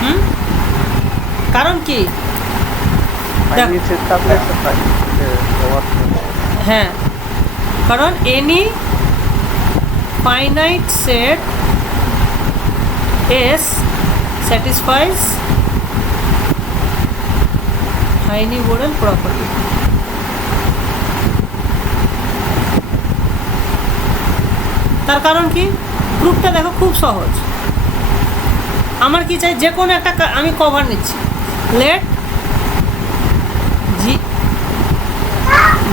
হুম, কারণ কি? দেখ- নিচে থাকলে একটা থাকে ওভার। হ্যাঁ, কারণ any finite set S satisfies হাইনি ব্রডেল property. তার কারণ কি? প্রুফটা দেখো খুব সহজ। আমার কি চাই, যে কোনো একটা আমি কভার নিচ্ছি, let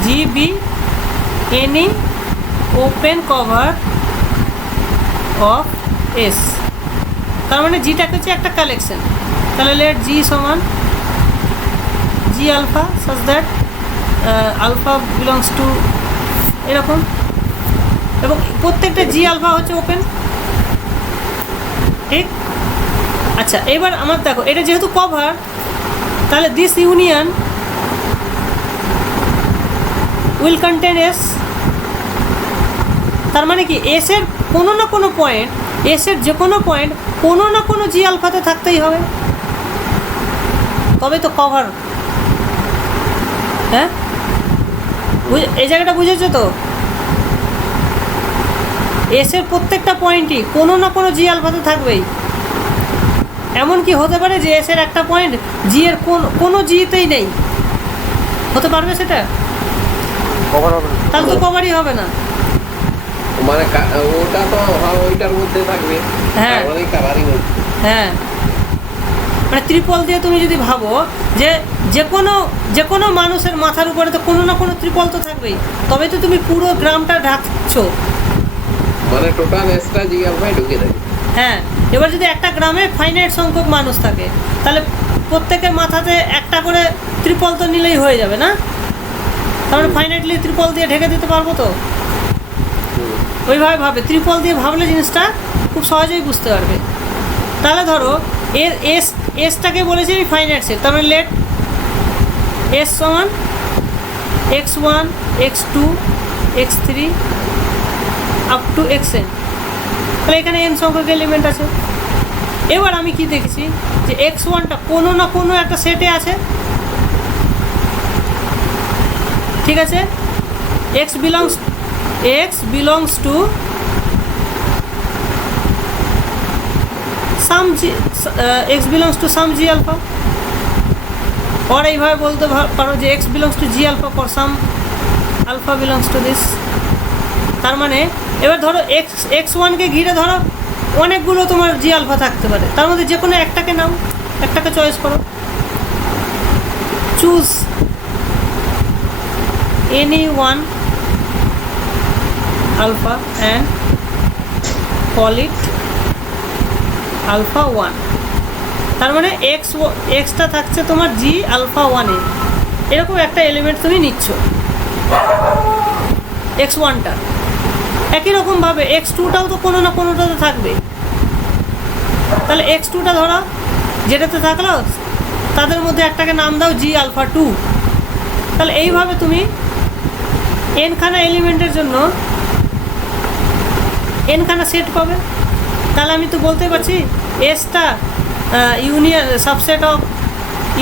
G be any open cover of S. তার মানে জিটা হচ্ছে একটা কালেকশন। তাহলে লেট জি সমান G alpha such that alpha belongs to এরকম, এবং প্রত্যেকটা জি আলফা হচ্ছে ওপেন, ঠিক? আচ্ছা, এবার আমার দেখো এটা যেহেতু কভার, তাহলে this union will contain S. তার মানে কি এস এর কোনো না কোনো পয়েন্ট, এস এর যে কোনো পয়েন্ট কোনো না কোনো জি আলফাতে থাকতেই হবে, তবে তো কভার। হ্যাঁ, এই জায়গাটা বুঝেছো তো? এস এর প্রত্যেকটা পয়েন্টই কোনো না কোনো জি আলফাতে থাকবেই। এমন কি হতে পারে যে এস এর একটা পয়েন্ট জি এর কোনো জিতেই নেই, হতে পারবে সেটা? কভার হবে না। তাহলে তো কভারই হবে না। মানে ওটা তো ওইটার মধ্যে থাকবে, হ্যাঁ। তার মানে কাভারিং হচ্ছে। হ্যাঁ, মানে ত্রিপল দিয়ে তুমি যদি ভাবো যে যে কোনো মানুষের মাথার উপরে তো কোনো না কোনো ত্রিপল তো থাকবেই, তবে তো তুমি পুরো গ্রামটা ঢাকছো। মানে টোটাল এক্সট্রা জি আলফায় ঢুকে থাকে। হ্যাঁ, এবার যদি একটা গ্রামে ফাইনাইট সংখ্যক মানুষ থাকে, তাহলে প্রত্যেকের মাথাতে একটা করে ত্রিপল তো নিলেই হয়ে যাবে না? তাহলে ফাইনাইটলি ত্রিপল দিয়ে ঢেকে দিতে পারবো তো? ওইভাবে ভাবে, ত্রিপল দিয়ে ভাবলে জিনিসটা খুব সহজেই বুঝতে পারবে। তাহলে ধরো এর এসটাকে বলেছি আমি ফাইনাইট সেট, তার মানে লেট এস সমান x1 x2 x3 up to xn। তাহলে এখানে n সংখ্যক এলিমেন্ট আছে। এবার আমি কি দেখেছি যে x1টা কোনো না কোনো একটা সেটে আছে, ঠিক আছে? x belongs to some g, x belongs to some g alpha, or এইভাবে বলতে পারো যে x belongs to g alpha for some alpha belongs to this। তার মানে এবার ধরো x1কে ঘিরে ধরো অনেকগুলো তোমার জি আলফা থাকতে পারে, তার মধ্যে যে কোনো একটাকে নাও, একটাকে চয়েস করো, choose any one alpha and call it alpha 1। তার মানে এক্সটা থাকছে তোমার জি আলফা 1-এ, এরকম একটা এলিমেন্ট তুমি নিচ্ছ x1টা। একই রকমভাবে x2টাও তো কোনো না কোনোটাতে থাকবে, তাহলে x2টা ধরো যেটাতে থাকলো তাদের মধ্যে একটাকে নাম দাও জি আলফা 2। তাহলে এইভাবে তুমি এনখানা এলিমেন্টের জন্য এনখানা সেট পাবে। তাহলে আমি তো বলতে পারছি এসটা union subset of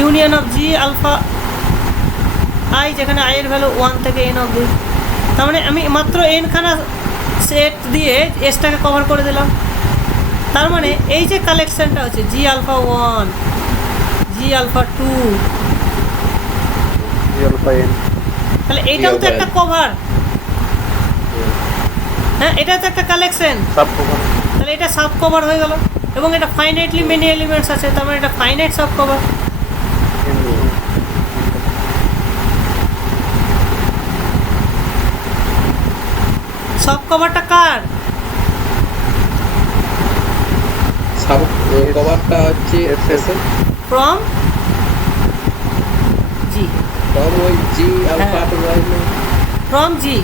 union of G alpha I, যেখানে আই এর ভ্যালু 1 থেকে n অবধি। তার মানে আমি মাত্র এনখানা সেট দিয়ে এসটাকে কভার করে দিলাম। তার মানে এই যে কালেকশনটা হচ্ছে জি আলফা 1 জি আলফা 2, জি আলফা এন। তাহলে এইটাও তো একটা কভার। হ্যাঁ, এটা তো একটা কালেকশন, সাব কভার। তাহলে এটা সাব কভার হয়ে গেল, এবং এটা ফাইনাইটলি মেনি এলিমেন্টস আছে, তার মানে এটা ফাইনাইট সাব কভার। সব কভারটা কার? সাব কভারটা হচ্ছে ফেসের ফ্রম জি, ফ্রম ওই জি আলফা টু ওয়াই ফ্রম জি।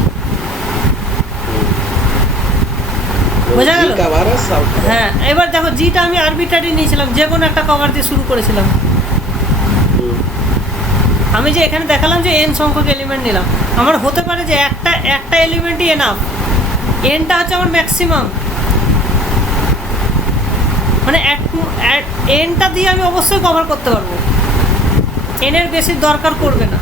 বোঝা গেল? কভার আর সাব হ্যাঁ, এবার দেখো জিটা আমি আরবিট্রারি নিয়েছিলাম, যে কোনো একটা কভার দিয়ে শুরু করেছিলাম। আমি যে এখানে দেখালাম যে এন সংখ্যক এলিমেন্ট নিলাম, আমার হতে পারে যে একটা এলিমেন্টই এনাফ, এনটা হচ্ছে আমার ম্যাক্সিমাম, মানে এনটা দিয়ে আমি অবশ্যই কভার করতে পারবো, এনের বেশি দরকার পড়বে না।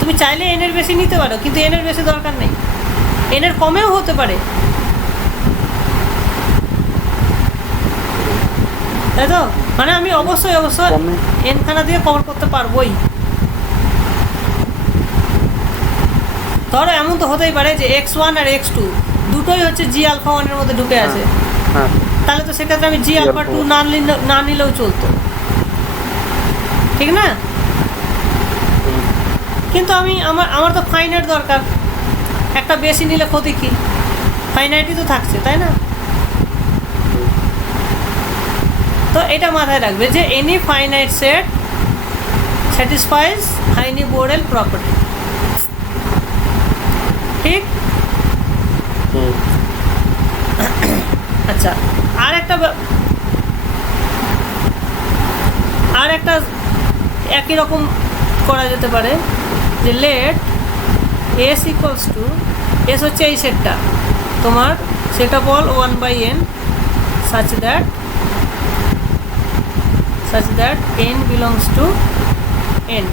তুমি চাইলে এনের বেশি নিতে পারো, কিন্তু এনের বেশি দরকার নেই, এনের কমেও হতে পারে, তাই তো? মানে আমি অবশ্যই এনখানা দিয়ে কভার করতে পারবোই। ধরো এমন তো হতেই পারে যে x1 আর x2 দুটোই হচ্ছে জি আলফা 1 এর মধ্যে ঢুকে আছে, তাহলে তো সেক্ষেত্রে আমি জি আলফা 2 না নিলেও চলতো, ঠিক না? কিন্তু আমার তো ফাইনাইট দরকার, একটা বেশি নিলে ক্ষতি কি? ফাইনাইটই তো থাকছে, তাই না? তো এটা মাথায় রাখবে যে any finite set স্যাটিসফাইজ হাইনি Borrell property, ঠিক? আচ্ছা, আর একটা একই রকম করা যেতে পারে যে let S equals to, S হচ্ছে এই সেটটা তোমার, set of all 1/n such that n belongs to n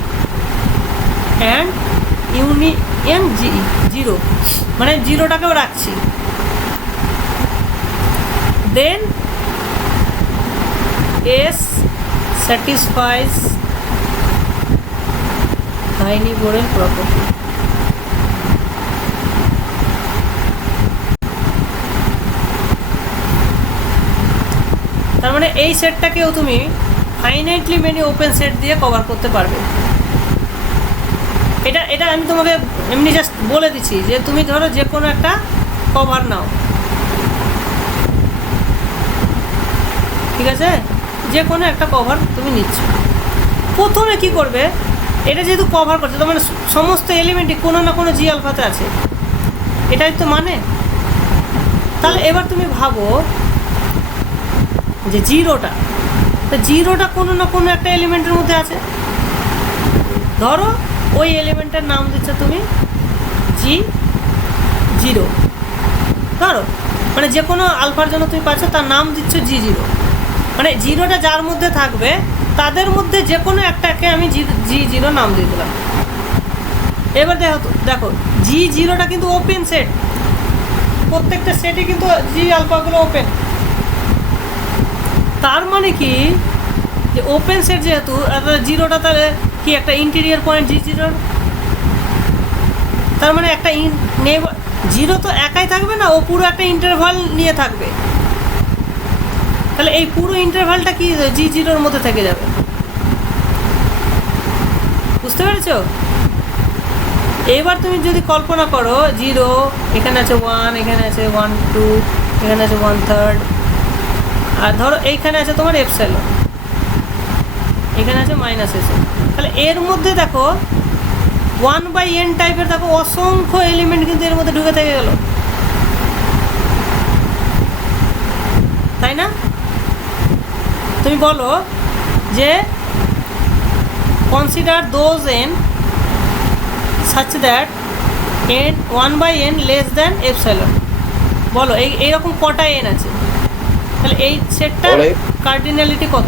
and union zero, মানে জিরোটাকেও রাখছি, then S satisfies Heine Borel property. তার মানে এই সেটটাকেও তুমি ফাইনাইটলি মেনি ওপেন সেট দিয়ে কভার করতে পারবে। এটা আমি তোমাকে এমনি জাস্ট বলে দিচ্ছি যে তুমি ধরো যে কোনো একটা কভার নাও, ঠিক আছে? যে কোনো একটা কভার তুমি নিচ্ছ, প্রথমে কি করবে, এটা যেহেতু কভার করছে তার মানে সমস্ত এলিমেন্টই কোনো না কোনো জি আলফাতে আছে, এটাই তো মানে। তাহলে এবার তুমি ভাবো যে জিরোটা কোনো না কোনো একটা এলিমেন্টের মধ্যে আছে, ধরো ওই এলিমেন্টের নাম দিচ্ছ তুমি G0, ধরো মানে যে কোনো আলফার জন্য তুমি পাচ্ছ তার নাম দিচ্ছ G0, মানে জিরোটা যার মধ্যে থাকবে তাদের মধ্যে যে কোনো একটাকে আমি G0 নাম দিয়ে দিলাম। এবার দেখো G0টা কিন্তু ওপেন সেট, প্রত্যেকটা সেটে কিন্তু জি আলফাগুলো ওপেন, তার মানে কি যে ওপেন সেট যেহেতু জিরোটা তাহলে কি একটা ইন্টেরিয়র পয়েন্ট G0, তার মানে একটা জিরো তো একাই থাকবে না, ও পুরো একটা ইন্টারভাল নিয়ে থাকবে, তাহলে এই পুরো ইন্টারভালটা কি G0-র মধ্যে থেকে যাবে, বুঝতে পেরেছো? এবার তুমি যদি কল্পনা করো 0, এখানে আছে 1, এখানে আছে 1, 2, এখানে আছে 1/3, আর ধরো এইখানে আছে তোমার এপসাইলন, এখানে আছে -s, তাহলে এর মধ্যে দেখো 1/n টাইপের দেখো অসংখ্য এলিমেন্ট কিন্তু এর মধ্যে ঢুকে থেকে গেল, তাই না? তুমি বলো যে consider those n such that n 1/n less than epsilon, বলো এইরকম কটা n আছে, তাহলে এই সেটটার কার্ডিনালিটি কত?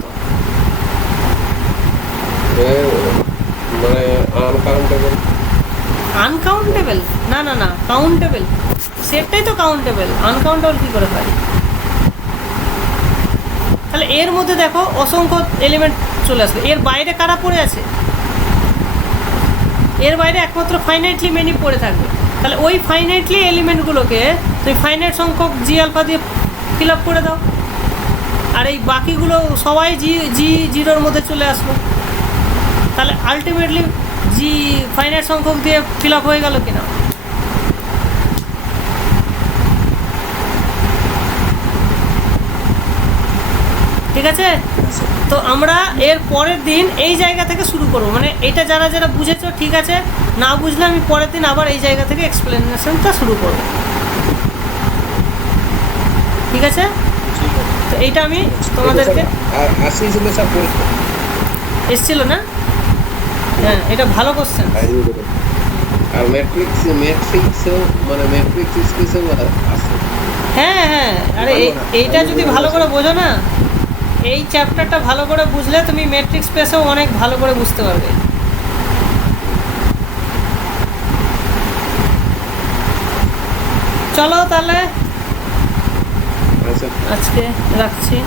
মানে আনকাউন্টেবল? না কাউন্টেবল, সেটটাই তো কাউন্টেবল, আনকাউন্টেবল কি করে হয়? তাহলে এর মধ্যে দেখো অসংখ্য এলিমেন্ট চলে আসবে, এর বাইরে কারা পড়ে আছে? এর বাইরে একমাত্র ফাইনাইটলি মেনি পড়ে থাকবে, তাহলে ওই ফাইনাইটলি এলিমেন্টগুলোকে তুমি ফাইনাইট সংখ্যক জি আলফা দিয়ে ফিল আপ করে দাও, আর এই বাকিগুলো সবাই জিরোর মধ্যে চলে আসলো, তাহলে আলটিমেটলি ফাইনাইট সংখ্যক দিয়ে ফিল আপ হয়ে গেল কিনা? ঠিক আছে? তো আমরা এর পরের দিন এই জায়গা থেকে শুরু করবো, মানে এটা যারা যারা বুঝেছো ঠিক আছে, না বুঝলে আমি পরের দিন আবার এই জায়গা থেকে এক্সপ্লেনেশনটা শুরু করবো, ঠিক আছে? ঠিক আছে। তো এইটা আমি তোমাদেরকে আর আসছিল স্যার পরীক্ষা এসছিল না? হ্যাঁ, এটা ভালো কোশ্চেন। আর ম্যাট্রিক্সেও মানে ম্যাট্রিক্স স্পেসেও আছে। হ্যাঁ হ্যাঁ, আরে এইটা যদি ভালো করে বোঝো না, এই চ্যাপ্টারটা ভালো করে বুঝলে তুমি মেট্রিক স্পেসেও অনেক ভালো করে বুঝতে পারবে। চলো তাহলে আচ্ছা আজকে রাখছি।